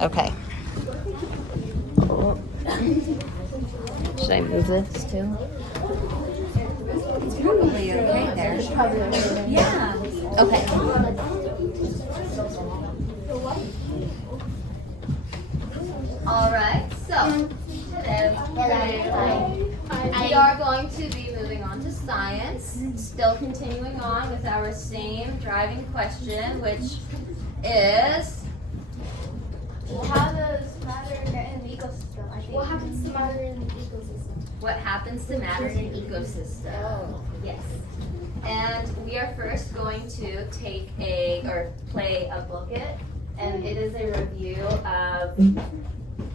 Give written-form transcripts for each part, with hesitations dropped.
Okay. Should I move this too? It's probably okay there. Yeah. Okay. All right, so we are going to be moving on to science, still continuing on with our same driving question, which is, how does matter get in the ecosystem? I think. What happens to matter in the ecosystem? what happens to matter in an ecosystem? Yes. And we are first going to play a Blooket, and it is a review of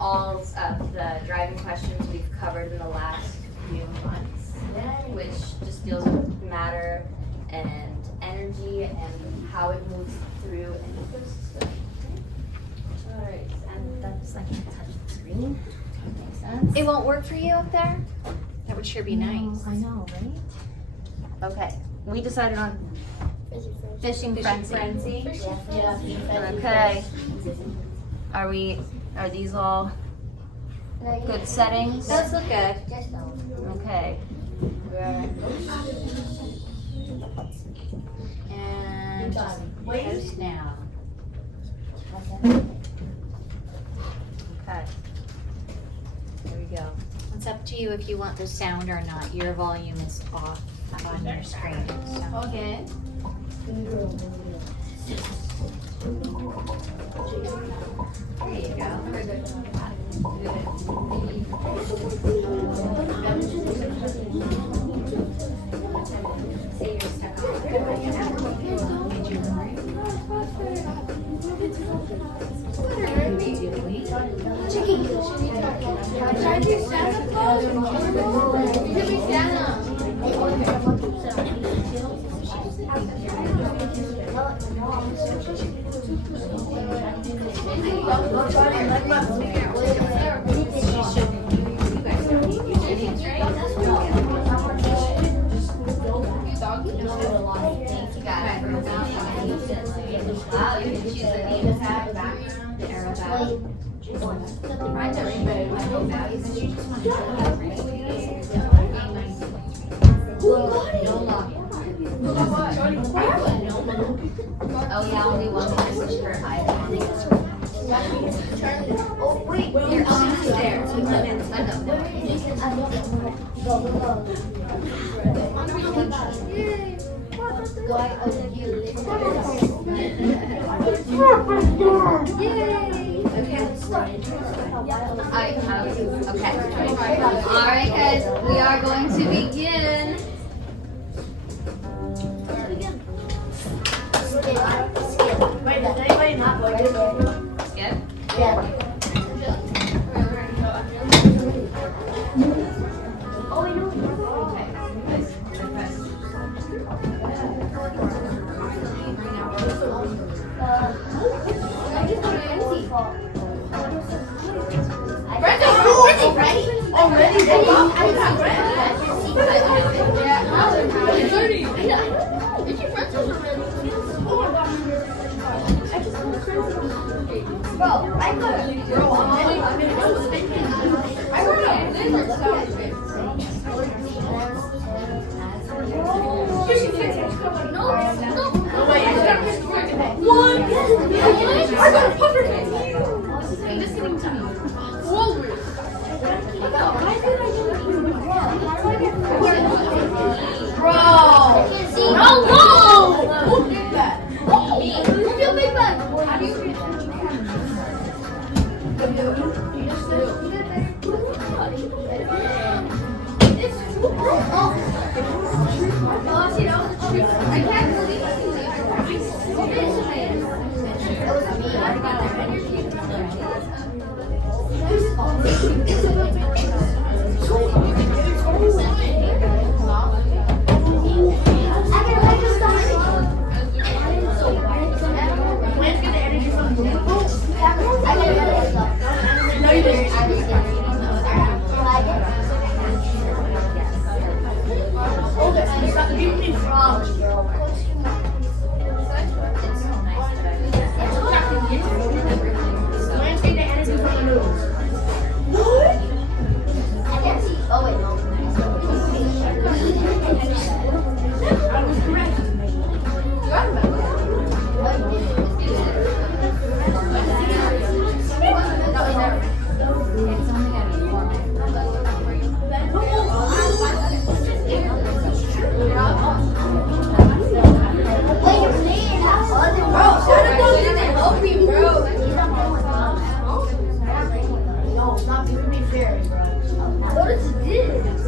all of the driving questions we've covered in the last few months, which just deals with matter and energy and how it moves through an ecosystem. All right, and that's, I can't touch the screen. Makes sense. It won't work for you up there? That would sure be nice. I know, right? Okay, we decided on fishing frenzy. Okay. Are these all good settings? Those look good. Okay. And just post now. Okay. There we go. It's up to you if you want the sound or not. Your volume is off on your screen. So. Okay. There you go. Wow, you can choose the name tag, background, arrow tag. Right there, rainbow values. Oh yeah, only one message per item. Oh wait, You're almost there. Okay. All right, guys, we are going to begin. Wait, does anybody not like this? Skip. Yeah. What is this?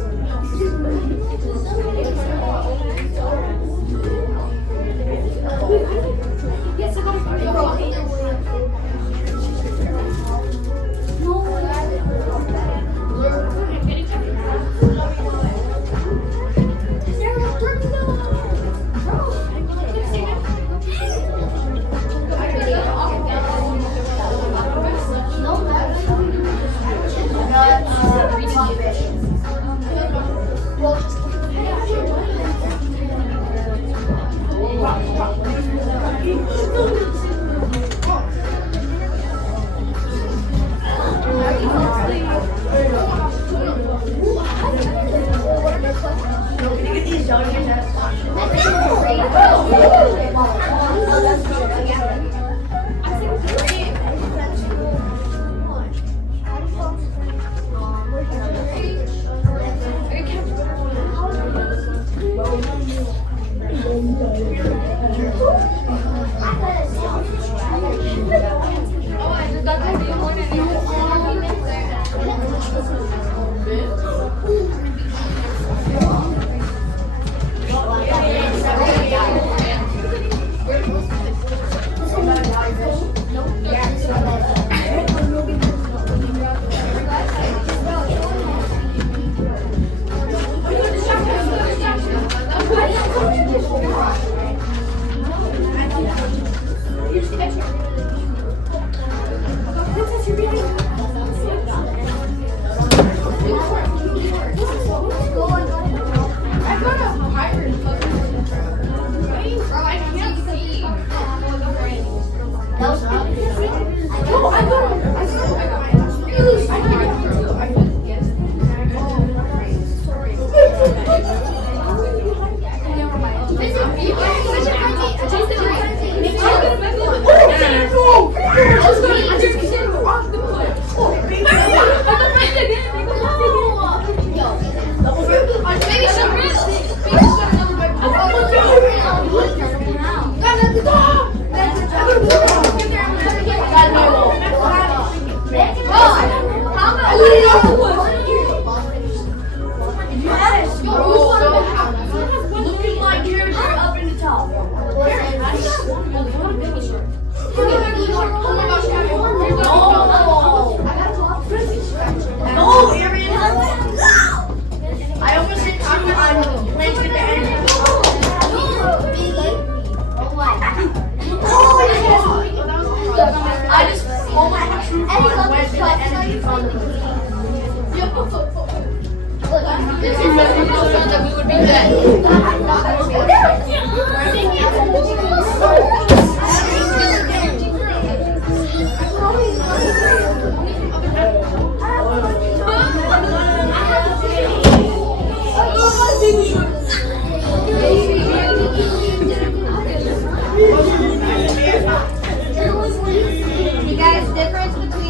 You guys, difference between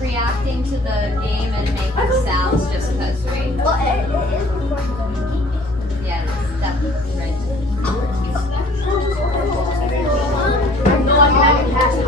reacting to the game and making sounds just because we. Well, it is. Yeah, it's definitely right. No, I'm having half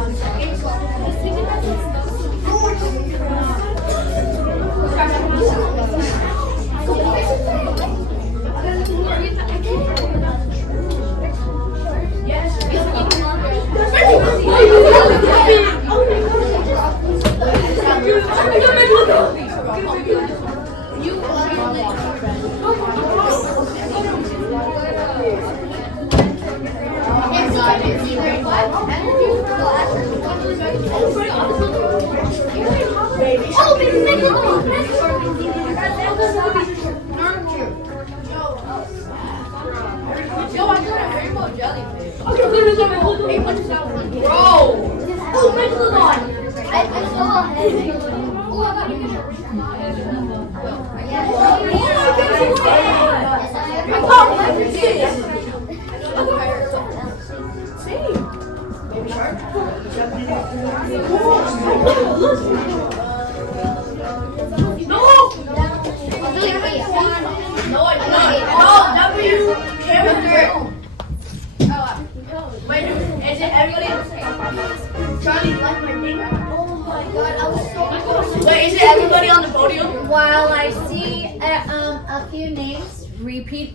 Wait, is it everybody on on the podium. While I see a few names, repeat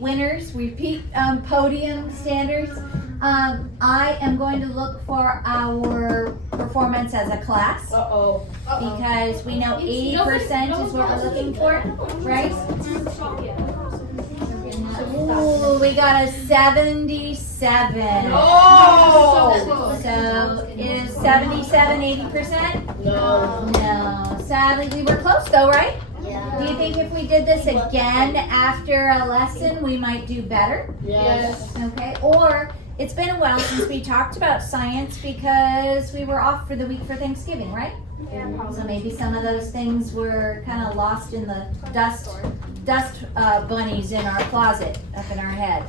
winners, podium standards, I am going to look for our performance as a class. Uh-oh. Because we know 80% is what we're looking for, right? Ooh, we got a 77. Oh! So is 77 80%? No. No. Sadly, we were close though, right? Yeah. Do you think if we did this again after a lesson, we might do better? Yes. Okay. Or it's been a while since we talked about science because we were off for the week for Thanksgiving, right? Yeah, probably. So maybe some of those things were kind of lost in the dust bunnies in our closet up in our head.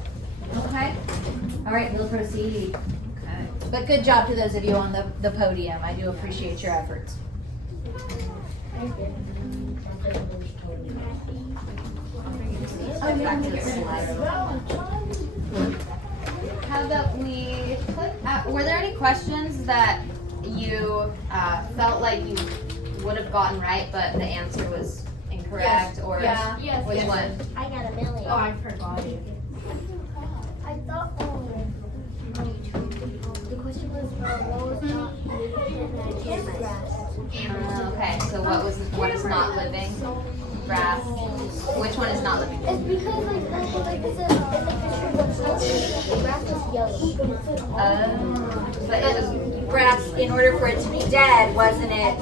Okay? All right, we'll proceed. Okay. But good job to those of you on the podium. I do appreciate your efforts. Back to the slide. How about we were there any questions that you felt like you would have gotten right, but the answer was incorrect? Or Yes. which one? I got a million. Oh, I forgot it. I thought the question was what was not living and I chose grass. Okay, so what is not living? Grass. Which one is not living? It's because like it said in the picture the grass was yellow. But it was grass in order for it to be dead, wasn't it?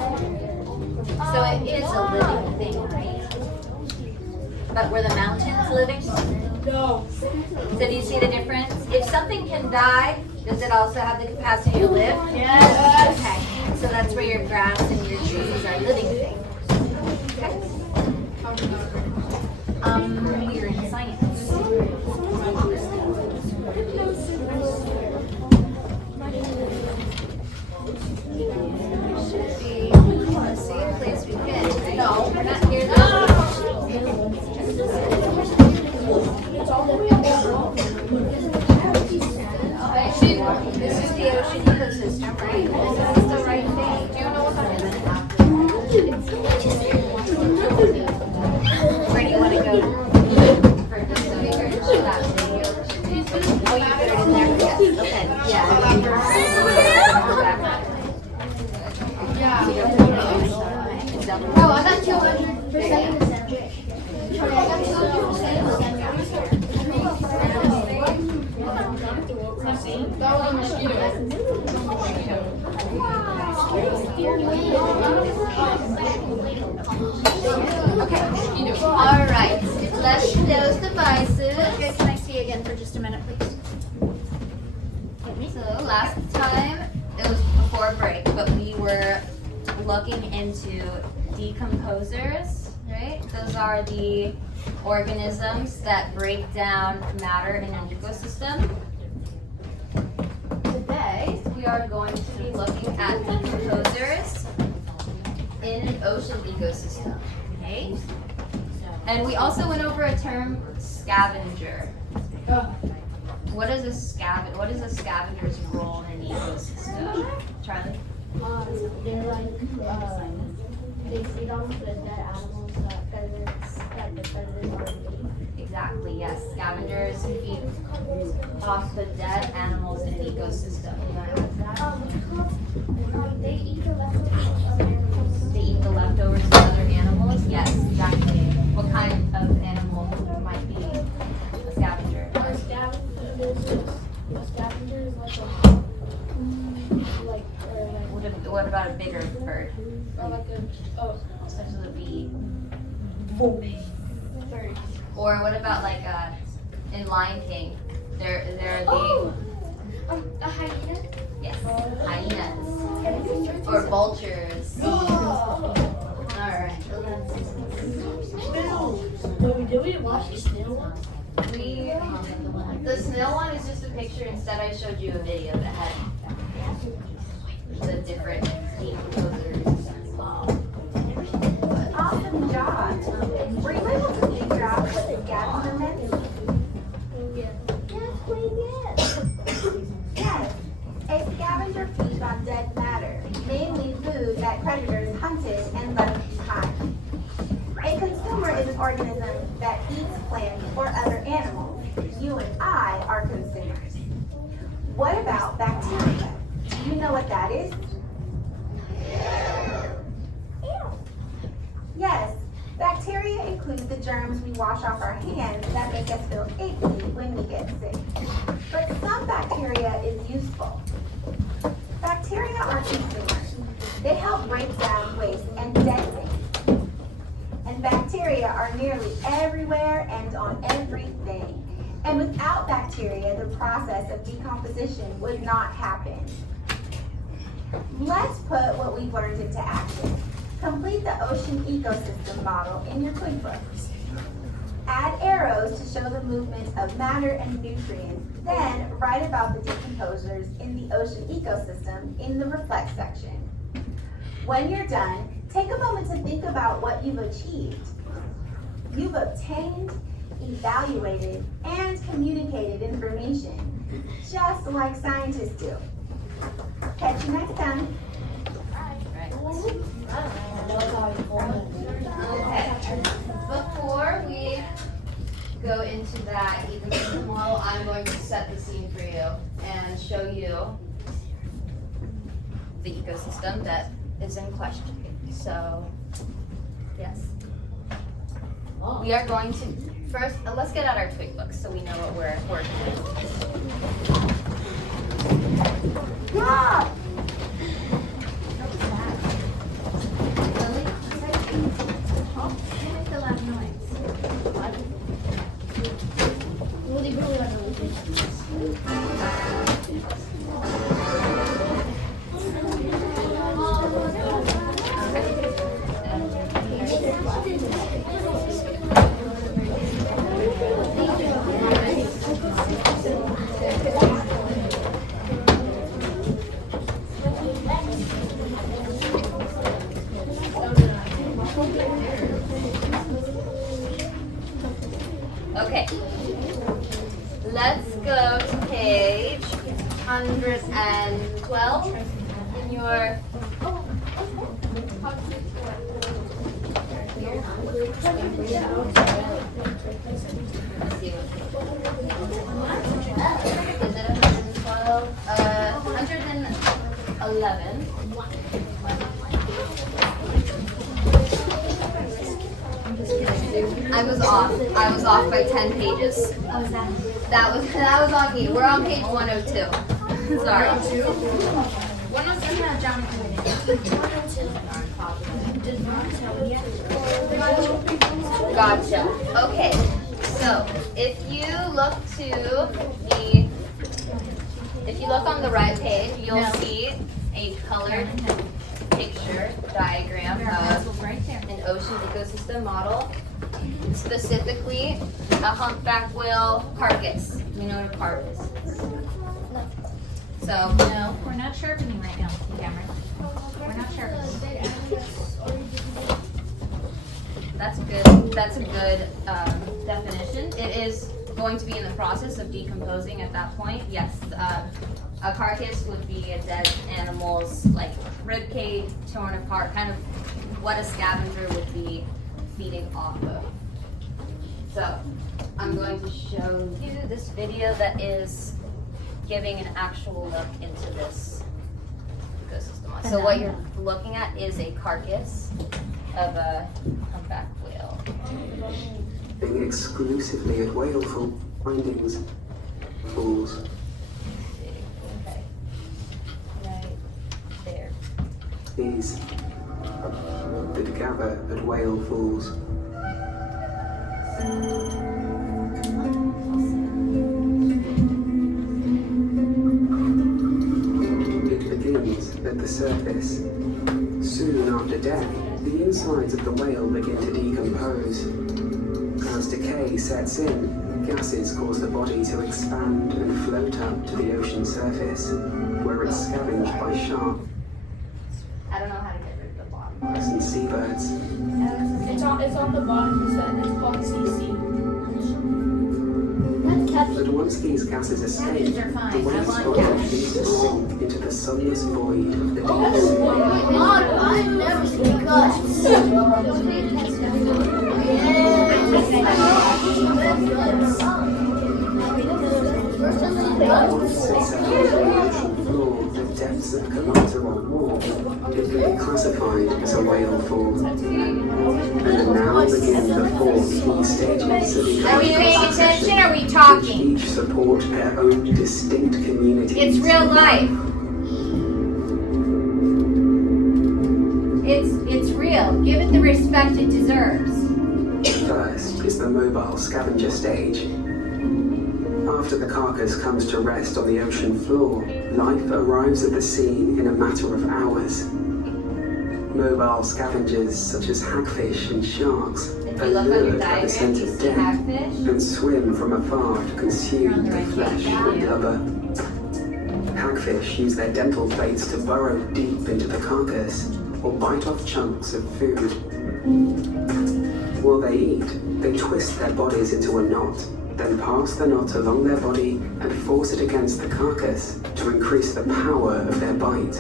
So it is a living thing, right? But were the mountains living? No. So do you see the difference? If something can die, does it also have the capacity to live? Yes. Okay, so that's where your grass and your trees are living things. Okay. We're in science. Should be the same place we picked. No, we're not here. This is the ocean ecosystem, right? This is the right thing. Do you know what that is? Where do you want to go? For just a research that video. Oh, you put it in there? Yes. Okay. Yeah. Oh, I got 200%. I got 200%. All right. Flush those devices. Okay, can I see again for just a minute, please? So last time, it was before break, but we were looking into decomposers, right? Those are the organisms that break down matter in an ecosystem. Today, we are going to be looking at decomposers in an ocean ecosystem, okay? And we also went over a term, scavenger. What is a scavenger's role in an ecosystem? Charlie? They're like, they feed on the dead animals that the predators already ate. Exactly, yes. Scavengers feed off the dead animals in an ecosystem. They eat the leftovers of other animals. They eat the leftovers of other animals? Yes, exactly. What kind of animal might be a scavenger? A scavenger is like a What about a bigger bird? Such as a bee? Or what about like in Lion King? They're the a hyena. yes, hyenas or vultures. Alright. Did we watch the snail one? The snail one is just a picture. Instead, I showed you a video that had the different decomposers. Awesome job. Were you able to figure out what the scavenger meant? Yes, we did. Yes. A scavenger feeds on dead matter, mainly food that predators hunted and left behind. an organism that eats plants or other animals. You and I are consumers. What about bacteria? Do you know what that is? Yes, bacteria include the germs we wash off our hands that make us feel achy when we get sick. But some bacteria is useful. Bacteria are consumers. They help break down waste and dead things. And bacteria are nearly everywhere and on everything. And without bacteria, the process of decomposition would not happen. Let's put what we've learned into action. Complete the ocean ecosystem model in your QuickBooks. Add arrows to show the movement of matter and nutrients. Then write about the decomposers in the ocean ecosystem in the reflect section. When you're done, take a moment to think about what you've achieved. You've obtained, evaluated, and communicated information, just like scientists do. Catch you next time. Okay. Before we go into that ecosystem model, I'm going to set the scene for you and show you the ecosystem that is in question. So, yes. We are going to, first, let's get out our QuickBooks so we know what we're working with. Yeah. Okay, let's go to page 112 in your let's see is it 112? 111. I was off by 10 pages. That was on me. We're on page 102. Sorry. 102. Gotcha. Okay. So if you look on the right page, you'll see a colored picture diagram of an ocean ecosystem model. Specifically, a humpback whale carcass. You know what a carcass is? So No, we're not sharpening right now, Cameron. We're not sharpening. that's a good definition. It is going to be in the process of decomposing at that point. Yes, a carcass would be a dead animal's like rib cage torn apart, kind of what a scavenger would be feeding off of. So I'm going to show you this video that is giving an actual look into this ecosystem. So what you're looking at is a carcass of a humpback whale. Looking exclusively at whale findings, falls. Okay. Right there. These that gather at whale falls. It begins at the surface. Soon after death, the insides of the whale begin to decompose. As decay sets in, gases cause the body to expand and float up to the ocean surface, where it's scavenged by sharks I don't know how to get rid of the bottom. and seabirds. It's on the bottom. It's called CC. But once these gases escape, are fine. the whale's I want body begins to sink into the sunless void of the deep sea. I've never seen guts. Once it settled on the ocean floor, the depths of kilometer or more, it can be classified as a whale form. And now begin the four key stages of Are we paying attention? Or are we talking? which each support their own distinct communities. It's real life. It's real. Give it the respect it deserves. First is the mobile scavenger stage. After the carcass comes to rest on the ocean floor, life arrives at the scene in a matter of hours. Mobile scavengers such as hagfish and sharks If are you look on your lured by the diagram, scent you of see death hagfish. and swim from afar to consume the flesh and blubber. Hagfish use their dental plates to burrow deep into the carcass or bite off chunks of food. While they eat, they twist their bodies into a knot, then pass the knot along their body and force it against the carcass to increase the power of their bite.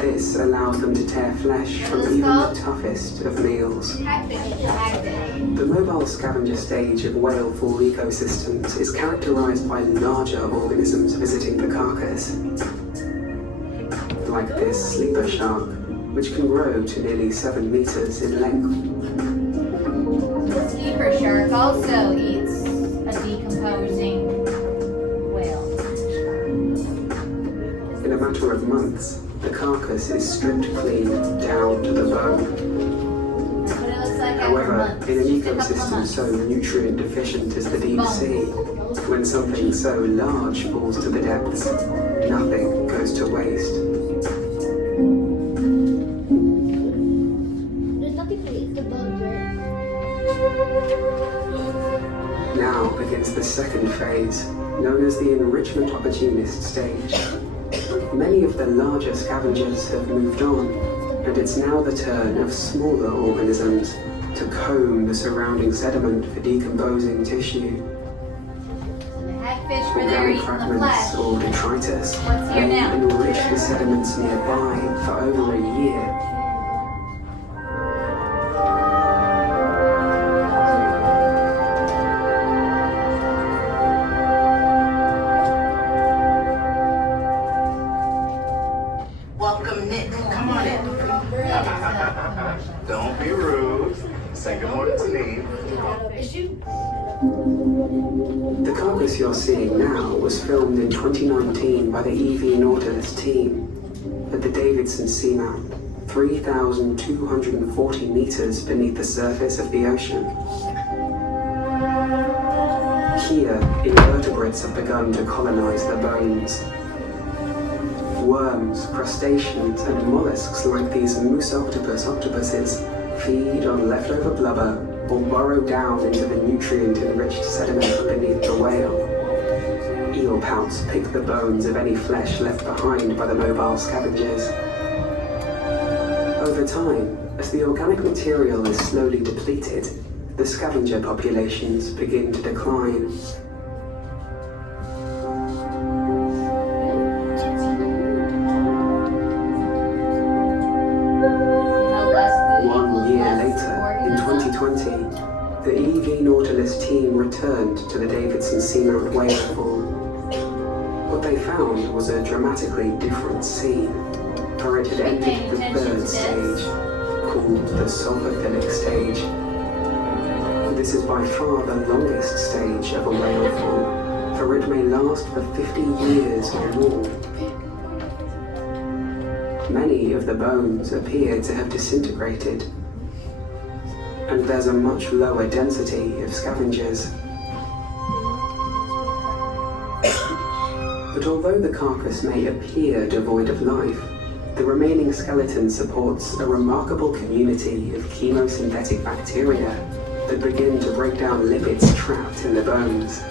This allows them to tear flesh from even the toughest of meals. Hagfish. The mobile scavenger stage of whale fall ecosystems is characterized by larger organisms visiting the carcass, like this sleeper shark, which can grow to nearly 7 meters in length. The sleeper shark also eats a decomposing whale. In a matter of months, the carcass is stripped clean down to the bone. That's what it looks like after However, months. in an Just a couple of ecosystem months. so nutrient deficient as the deep sea, when something so large falls to the depths, nothing goes to waste. There's nothing to eat the bones, right? Now begins the second phase, known as the enrichment opportunist stage. Many of the larger scavengers have moved on, and it's now the turn of smaller organisms to comb the surrounding sediment for decomposing tissue. The hagfish were there Organic eating the fragments flesh. or detritus What's here may now? enrich the sediments nearby for over a year. Welcome, Nick. Come on in. Don't be rude. Say good morning to me. The carcass you're seeing now was filmed in 2019 by the EV Nautilus team at the Davidson Seamount, 3,240 meters beneath the surface of the ocean. Here, invertebrates have begun to colonize the bones. Worms, crustaceans, and mollusks like these moose octopuses feed on leftover blubber or burrow down into the nutrient-enriched sediment beneath the whale. Eelpouts pick the bones of any flesh left behind by the mobile scavengers. Over time, as the organic material is slowly depleted, the scavenger populations begin to decline. How less food 1 equals year less later, in organism. 2020, the EV Nautilus team returned to the Davidson Seamount whale fall. What they found was a dramatically different scene, for it had entered the third stage, called the sulfophilic stage. This is by far the longest stage of a whale fall, for it may last for 50 years or more. Many of the bones appear to have disintegrated, and there's a much lower density of scavengers. But although the carcass may appear devoid of life, the remaining skeleton supports a remarkable community of chemosynthetic bacteria that begin to break down lipids trapped in the bones.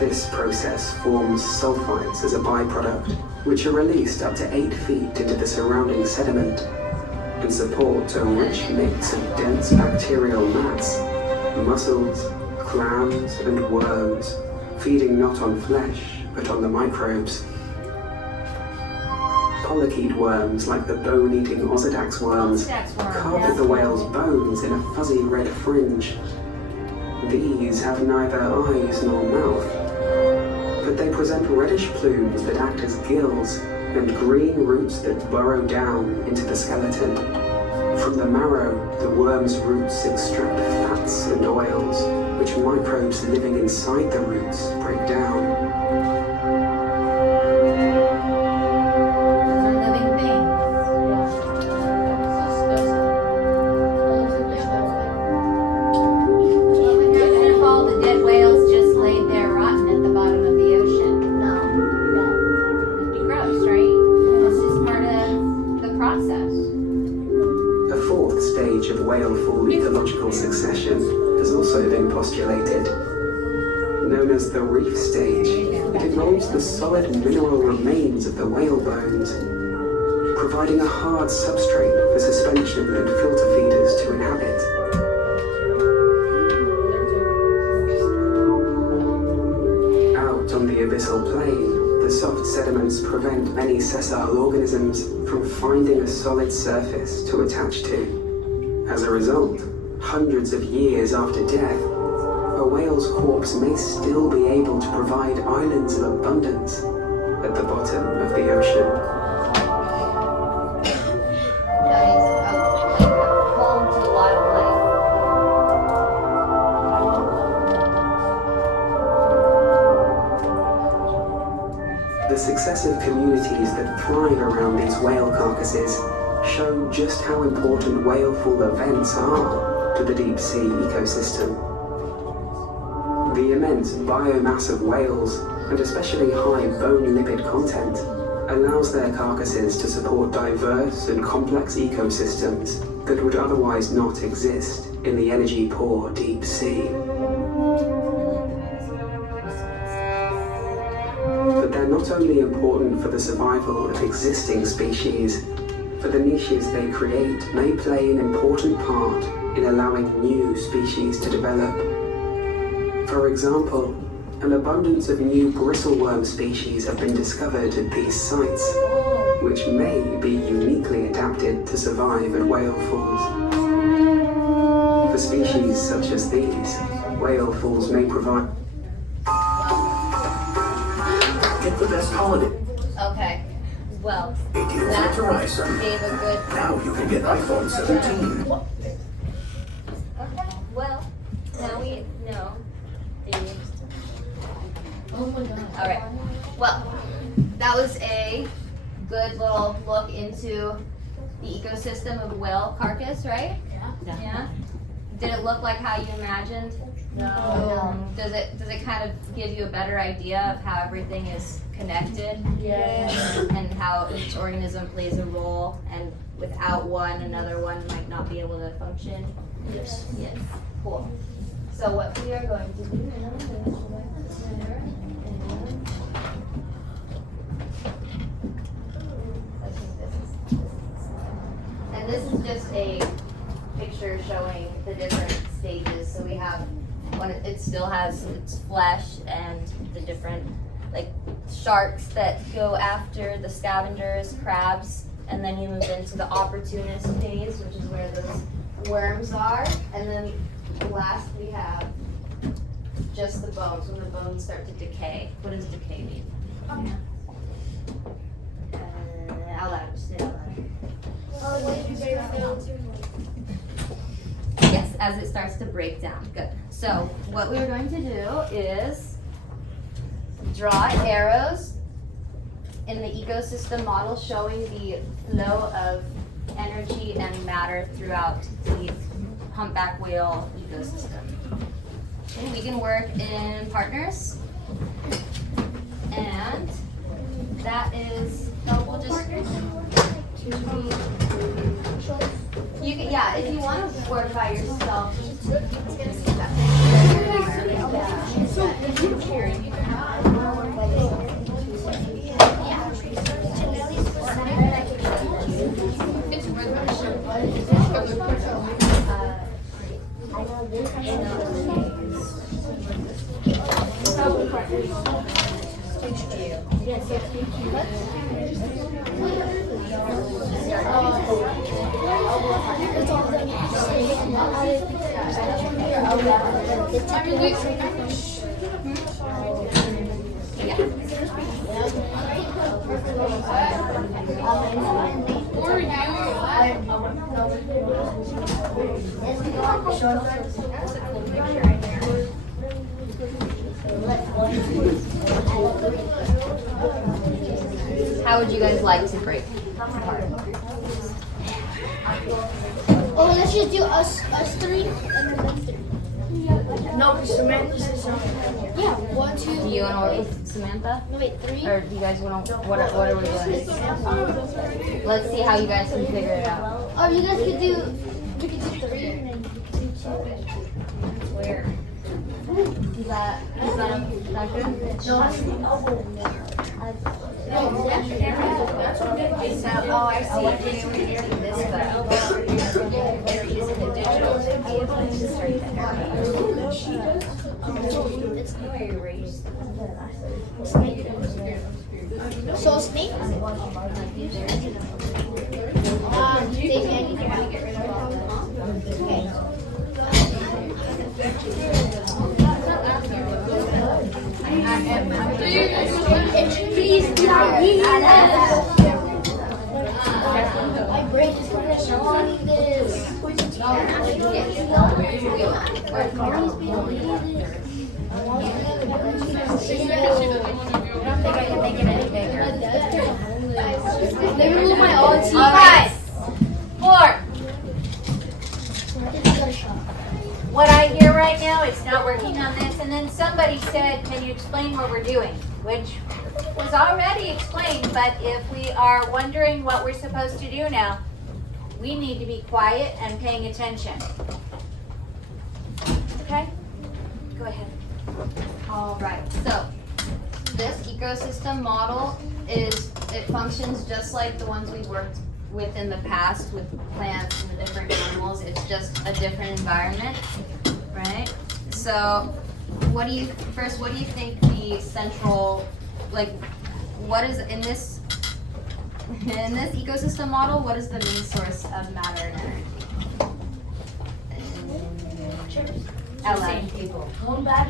This process forms sulfites as a byproduct, which are released up to 8 feet into the surrounding sediment and support a rich mix of dense bacterial mats, mussels, clams, and worms, feeding not on flesh, but on the microbes. Polychaete worms, like the bone-eating Osedax worms, carpet the whale's bones in a fuzzy red fringe. These have neither eyes nor mouth, but they present reddish plumes that act as gills and green roots that burrow down into the skeleton. From the marrow, the worm's roots extract fats and oils, which microbes living inside the roots break down. Those are living things. And if all the dead whales just laid there rotten at the bottom of the ocean, it'd be gross, right? It's just part of the process. A fourth stage of whale-fall ecological succession has also been postulated. Known as the reef stage, it involves the solid mineral remains of the whale bones, providing a hard substrate for suspension and filter feeders to inhabit. Out on the abyssal plain, the soft sediments prevent many sessile organisms from finding a solid surface to attach to. As a result, hundreds of years after death, a whale's corpse may still be able to provide islands of abundance at the bottom of the ocean. That is home to a lot of life. The successive communities that thrive around these whale carcasses show just how important whale-fall events are to the deep sea ecosystem. The immense biomass of whales, and especially high bone lipid content, allows their carcasses to support diverse and complex ecosystems that would otherwise not exist in the energy-poor deep sea. But they're not only important for the survival of existing species, for the niches they create may play an important part in allowing new species to develop. For example, an abundance of new bristleworm species have been discovered at these sites, which may be uniquely adapted to survive at whale falls. For species such as these, whale falls may provide Get the best holiday Okay, well, deals that at Verizon. gave a good. Now you can get iPhone 17. Okay, well, now we know. Oh my god. All right. Well, that was a good little look into the ecosystem of whale carcass, right? Yeah. Did it look like how you imagined? No. Does it kind of give you a better idea of how everything is connected? Yes. And how each organism plays a role, and without one, another one might not be able to function? Yes. Yes. Cool. So what we are going to do now is I think this is just a picture showing the different stages. So we have when it still has its flesh and the different like sharks that go after the scavengers, crabs, and then you move into the opportunist phase, which is where those worms are, and then last we have just the bones, when the bones start to decay. What does decay mean? Out loud, just say it out loud. Yes, as it starts to break down. Good. So what we are going to do is draw arrows in the ecosystem model showing the flow of energy and matter throughout the humpback whale ecosystem. Okay, we can work in partners, and that is, we'll just, you can, yeah, if you want to work by yourself. How would you guys like to break apart? Oh, let's just do us three and then them three. No, Samantha's not. Yeah, 1, 2. Do you want to work with Samantha? No, wait, 3. Or do you guys want to, what are we doing? Let's see how you guys can figure it out. Oh, you guys could do 3 and then do 2. Where? Is that good? No. Oh, I see. They were using this, but they're using the digital to be able to start the So snake? Snake, I need to get rid of all the okay. Please, my brain is going to show me this. They remove my old teeth. 5, 4. What I hear right now, it's not working on this. And then somebody said, can you explain what we're doing? Which was already explained, but if we are wondering what we're supposed to do now, we need to be quiet and paying attention. Okay? Go ahead. All right, so this ecosystem model it functions just like the ones we worked with in the past with plants and the different animals. It's just a different environment, right? So what do you think the central, like, what is in this ecosystem model, what is the main source of matter and energy? Ella. Humpback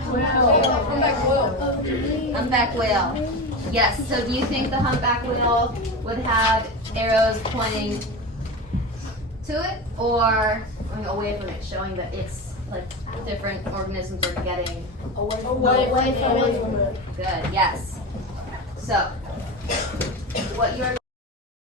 Humpback whale. Yes, so do you think the humpback whale would have arrows pointing to it or going away from it, showing that it's like different organisms are getting away from it. good? Yes. So what you're